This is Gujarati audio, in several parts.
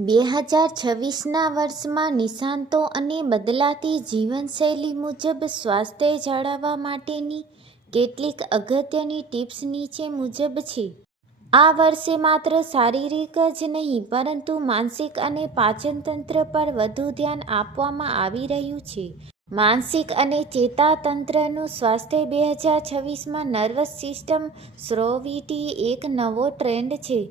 2026ના વર્ષમાં નિષ્ણાતો અને બદલાતી જીવનશૈલી મુજબ સ્વાસ્થ્ય જાળવવા માટેની કેટલીક અગત્યની ટિપ્સ નીચે મુજબ છે. આ વર્ષે માત્ર શારીરિક જ નહીં પરંતુ માનસિક અને પાચનતંત્ર પર વધુ ધ્યાન આપવામાં આવી રહ્યું છે. માનસિક અને ચેતાતંત્રનું સ્વાસ્થ્ય 2026માં નર્વસ સિસ્ટમ સ્લોવિટી એક નવો ટ્રેન્ડ છે.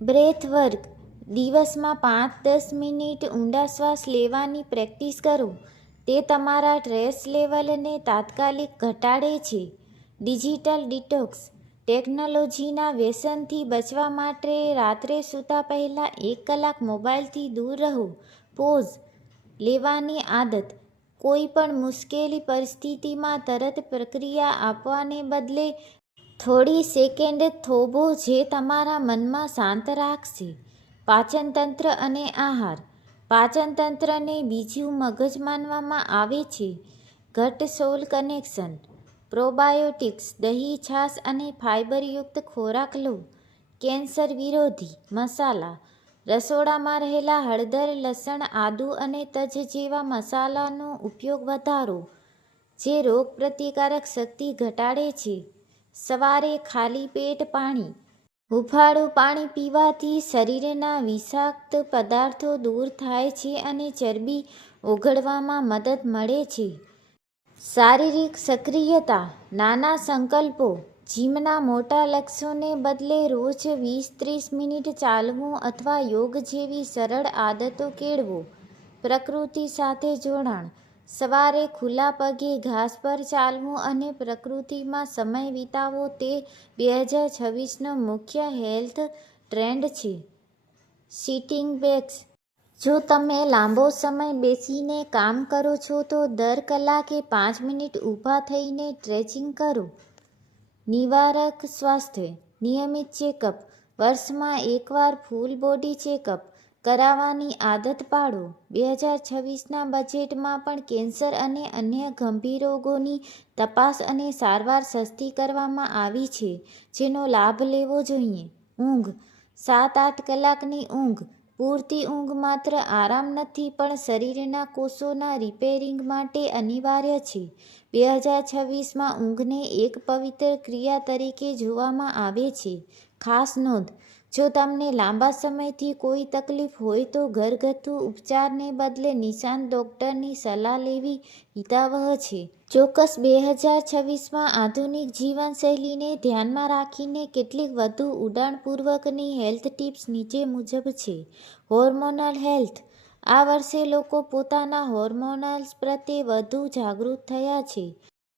Breath work. દિવસમાં 5-10 મિનિટ ઊંડા શ્વાસ લેવાની પ્રેક્ટિસ કરો. તે તમારા સ્ટ્રેસ લેવલને તાત્કાલિક ઘટાડે છે. Digital detox. ટેકનોલોજીના વ્યસનથી બચવા માટે રાત્રે સૂતા પહેલાં 1 કલાક મોબાઈલથી દૂર રહો. પોઝ લેવાની આદત. કોઈ પણ મુશ્કેલ પરિસ્થિતિમાં તરત પ્રતિક્રિયા આપવાને બદલે થોડી સેકન્ડ થોભો જે તમારા મનમાં શાંત રાખશે. પાચનતંત્ર અને આહાર. પાચનતંત્રને બીજું મગજ માનવામાં આવે છે. ગટ સોલ કનેક્શન. પ્રોબાયોટિક્સ. દહીં, છાશ અને ફાઇબરયુક્ત ખોરાક લો. કેન્સર વિરોધી. મસાલા. રસોડામાં રહેલા હળદર, લસણ, આદુ અને તજ જેવા મસાલાનો ઉપયોગ વધારો, જે રોગપ્રતિકારક શક્તિ ઘટાડે છે. સવારે ખાલી પેટ પાણી. હૂંફાળું પાણી પીવાથી શરીરના વિષાક્ત પદાર્થો દૂર થાય છે અને ચરબી ઓગળવામાં મદદ મળે છે. શારીરિક સક્રિયતા. નાના સંકલ્પો. જિમના મોટા લક્ષ્યોને બદલે રોજ 20-30 મિનિટ ચાલવું અથવા યોગ જેવી સરળ આદતો કેળવો. પ્રકૃતિ સાથે જોડાણ. સવારે ખુલ્લા પગે ઘાસ પર ચાલવું અને પ્રકૃતિમાં સમય વિતાવવો તે 2026નો મુખ્ય હેલ્થ ટ્રેન્ડ છે. Sitting backs. જો તમે લાંબો સમય બેસીને કામ કરો છો તો દર કલાકે 5 મિનિટ ઊભા થઈને સ્ટ્રેચિંગ કરો. નિવારક સ્વાસ્થ્ય. નિયમિત ચેકઅપ. વર્ષમાં એકવાર ફૂલ બોડી ચેકઅપ કરાવવાની આદત પાડો. 2026ના બજેટમાં પણ કેન્સર અને અન્ય ગંભીર રોગોની તપાસ અને સારવાર સસ્તી કરવામાં આવી છે, જેનો લાભ લેવો જોઈએ. ઊંઘ. 7-8 કલાકની ઊંઘ. પૂરતી ઊંઘ માત્ર આરામ નથી પણ શરીરના કોષોના રિપેરિંગ માટે અનિવાર્ય છે. 2026માં ઊંઘને એક પવિત્ર ક્રિયા તરીકે જોવામાં આવે છે. ખાસ નોંધ: જો તમને લાંબા સમયથી કોઈ તકલીફ હોય તો ઘરગથ્થુ ઉપચારને બદલે નિષ્ણાત ડૉક્ટરની સલાહ લેવી હિતાવહ છે. ચોક્કસ 2026માં આધુનિક જીવનશૈલીને ધ્યાનમાં રાખીને કેટલીક વધુ ઊંડાણપૂર્વકની હેલ્થ ટિપ્સ નીચે મુજબ છે. Hormonal health. આ વર્ષે લોકો પોતાના હોર્મોન્સ પ્રત્યે વધુ જાગૃત થયા છે.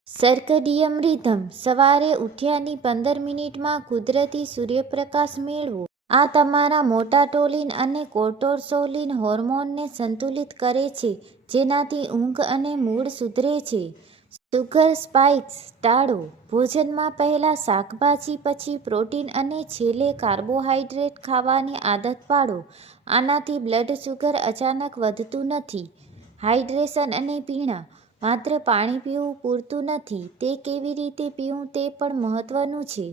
Circadian rhythm. સવારે ઉઠ્યાની 15 મિનિટમાં કુદરતી સૂર્યપ્રકાશ મેળવો. આ તમારા મેલાટોનિન અને કોર્ટિસોલ હોર્મોનને સંતુલિત કરે છે, જેનાથી ઊંઘ અને મૂડ સુધરે છે. સુગર સ્પાઇક્સ ટાળો. ભોજનમાં પહેલા શાકભાજી, પછી પ્રોટીન અને છેલ્લે કાર્બોહાઈડ્રેટ ખાવાની આદત પાડો. આનાથી બ્લડ શુગર અચાનક વધતું નથી. હાઇડ્રેશન અને પીણાં. માત્ર પાણી પીવું પૂરતું નથી, તે કેવી રીતે પીવું તે પણ મહત્વનું છે.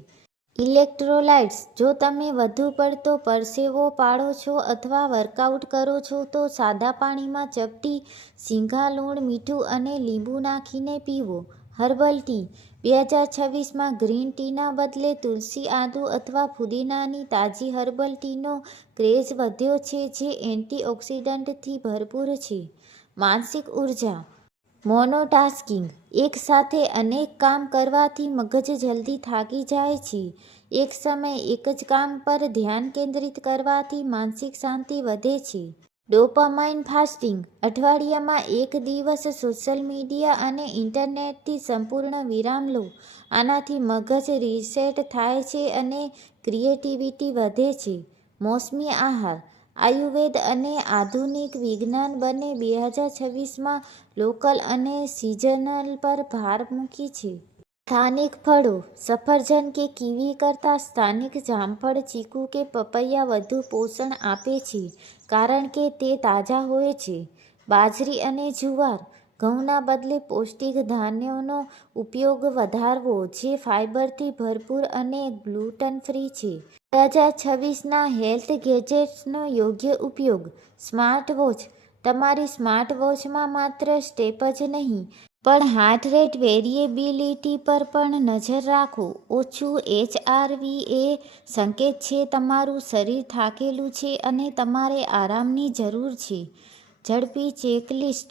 ઇલેક્ટ્રોલાઇટ્સ. જો તમે વધુ પડતો પરસેવો પાડો છો અથવા વર્કઆઉટ કરો છો તો સાદા પાણીમાં ચપટી સિંગાલુણ, મીઠું અને લીંબુ નાખીને પીવો. Herbal tea. 2026માં ગ્રીન ટીના બદલે તુલસી, આદુ અથવા ફુદીનાની તાજી હર્બલ ટીનો ક્રેઝ વધ્યો છે જે એન્ટીઑક્સિડન્ટથી ભરપૂર છે. માનસિક ઉર્જા. મોનોટાસ્કિંગ. એક સાથે અનેક કામ કરવાથી મગજ જલ્દી થાકી જાય છે. એક સમયે એક જ કામ પર ધ્યાન કેન્દ્રિત કરવાથી માનસિક શાંતિ વધે છે. Dopamine fasting. અઠવાડિયામાં એક દિવસ સોશિયલ મીડિયા અને ઇન્ટરનેટથી સંપૂર્ણ વિરામ લો. આનાથી મગજ રીસેટ થાય છે અને ક્રિએટિવિટી વધે છે. મોસમી આહાર. આયુર્વેદ અને આધુનિક વિજ્ઞાન બંને 2026માં લોકલ અને સિઝનલ પર ભાર મૂકે છે. સ્થાનિક ફળો. સફરજન કે કીવી કરતાં સ્થાનિક જામફળ, ચીકુ કે પપૈયા વધુ પોષણ આપે છે કારણ કે તે તાજા હોય છે. બાજરી અને જુવાર. ઘઉંના બદલે પૌષ્ટિક ધાન્યોનો ઉપયોગ વધારવો જે ફાઇબરથી ભરપૂર અને ગ્લુટન ફ્રી છે. 2026ના હેલ્થ ગેજેટ્સનો યોગ્ય ઉપયોગ. Smart watch. તમારી સ્માર્ટ વોચમાં માત્ર સ્ટેપ જ નહીં પણ હાર્ટ રેટ વેરિએબિલિટી પર પણ નજર રાખો. ઓછું HRV એ સંકેત છે તમારું શરીર થાકેલું છે અને તમારે આરામની જરૂર છે. ઝડપી ચેકલિસ્ટ.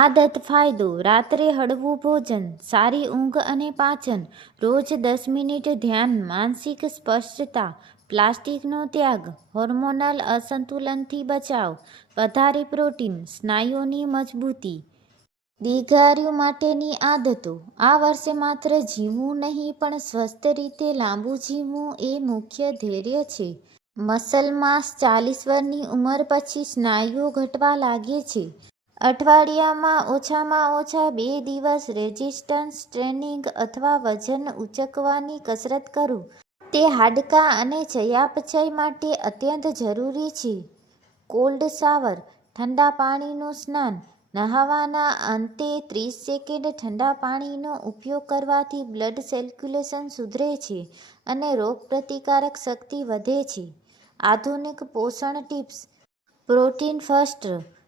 આદત ફાયદો. રાત્રે હળવું ભોજન, સારી ઊંઘ અને પાચન. રોજ 10 મિનિટ ધ્યાન. માનસિક સ્પષ્ટતા. પ્લાસ્ટિકનો ત્યાગ. હોર્મોનલ અસંતુલનથી બચાવ. વધારે પ્રોટીન. સ્નાયુઓની મજબૂતી. દીર્ઘાયુ માટેની આદતો. આ વર્ષે માત્ર જીવવું નહીં પણ સ્વસ્થ રીતે લાંબુ જીવવું એ મુખ્ય ધ્યેય છે. મસલ માસ. 40 વર્ષની ઉંમર પછી સ્નાયુઓ ઘટવા લાગે છે. અઠવાડિયામાં ઓછામાં ઓછા 2 દિવસ રેઝિસ્ટન્સ ટ્રેનિંગ અથવા વજન ઉંચકવાની કસરત કરો. તે હાડકાં અને ચયાપચય માટે અત્યંત જરૂરી છે. Cold shower. ઠંડા પાણીનું સ્નાન. નહાવાના અંતે 30 સેકન્ડ ઠંડા પાણીનો ઉપયોગ કરવાથી બ્લડ સર્ક્યુલેશન સુધરે છે અને રોગપ્રતિકારક શક્તિ વધે છે. આધુનિક પોષણ ટિપ્સ. Protein first.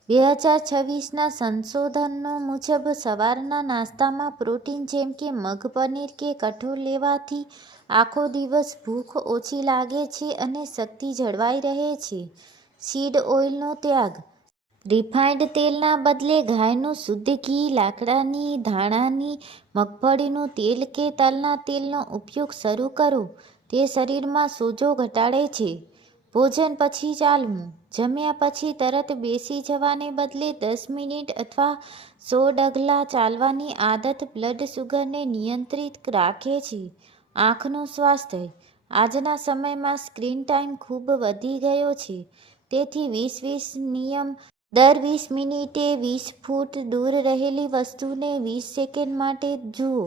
2026ના સંશોધનો મુજબ સવારના નાસ્તામાં પ્રોટીન જેમ કે મગ, પનીર કે કઠોળ લેવાથી આખો દિવસ ભૂખ ઓછી લાગે છે અને શક્તિ જળવાઈ રહે છે. સીડ ઓઇલનો ત્યાગ. રિફાઇન્ડ તેલના બદલે ગાયનું શુદ્ધ ઘી, લાકડાની ધાણાની, મગફળીનું તેલ કે તલના તેલનો ઉપયોગ શરૂ કરો. તે શરીરમાં સોજો ઘટાડે છે. ભોજન પછી ચાલવું. જમ્યા પછી તરત બેસી જવાને બદલે 10 મિનિટ અથવા 100 ડગલાં ચાલવાની આદત બ્લડ શુગરને નિયંત્રિત રાખે છે. આંખનું સ્વાસ્થ્ય. આજના સમયમાં સ્ક્રીન ટાઈમ ખૂબ વધી ગયો છે. તેથી 20-20 નિયમ. દર 20 મિનિટે 20 ફૂટ દૂર રહેલી વસ્તુને 20 સેકન્ડ માટે જુઓ.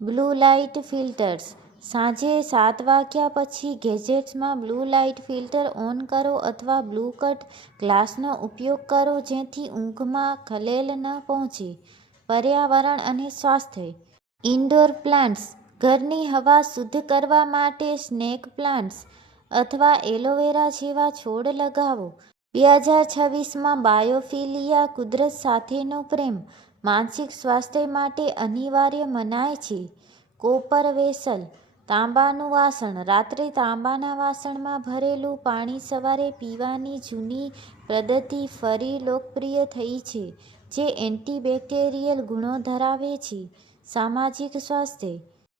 Blue light filters. સાંજે 7 વાગ્યા પછી ગેજેટ્સમાં બ્લુ લાઇટ ફિલ્ટર ઓન કરો અથવા બ્લુ કટ ગ્લાસનો ઉપયોગ કરો જેથી ઊંઘમાં ખલેલ ન પહોંચે. પર્યાવરણ અને સ્વાસ્થ્ય. Indoor plants. ઘરની હવા શુદ્ધ કરવા માટે સ્નેક પ્લાન્ટ્સ અથવા એલોવેરા જેવા છોડ લગાવો. 2026માં બાયોફિલિયા. કુદરત સાથેનો પ્રેમ. માનસિક સ્વાસ્થ્ય માટે અનિવાર્ય મનાય છે. Copper vessel. તાંબાનું વાસણ. રાત્રે તાંબાના વાસણમાં ભરેલું પાણી સવારે પીવાની જૂની પદ્ધતિ ફરી લોકપ્રિય થઈ છે જે એન્ટીબેક્ટેરિયલ ગુણો ધરાવે છે. સામાજિક સ્વાસ્થ્ય.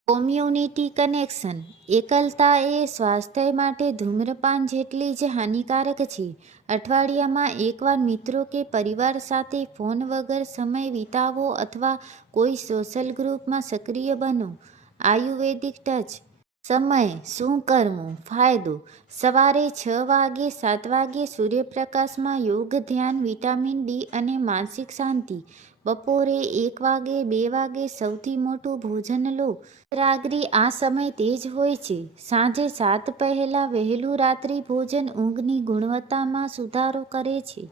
Community connection. એકલતા એ સ્વાસ્થ્ય માટે ધૂમ્રપાન જેટલી જ હાનિકારક છે. અઠવાડિયામાં એકવાર મિત્રો કે પરિવાર સાથે ફોન વગર સમય વિતાવો અથવા કોઈ સોશિયલ ગ્રુપમાં સક્રિય બનો. આયુર્વેદિક ટચ. સમય. શું કરવું? ફાયદો. સવારે 6 વાગે 7 વાગે સૂર્યપ્રકાશમાં યોગ, ધ્યાન, વિટામિન ડી અને માનસિક શાંતિ. બપોરે 1 વાગે 2 વાગે સૌથી મોટું ભોજન લો. રાત્રિ આ સમય તેજ હોય છે. સાંજે 7 પહેલાં વહેલું રાત્રિ ભોજન ઊંઘની ગુણવત્તામાં સુધારો કરે છે.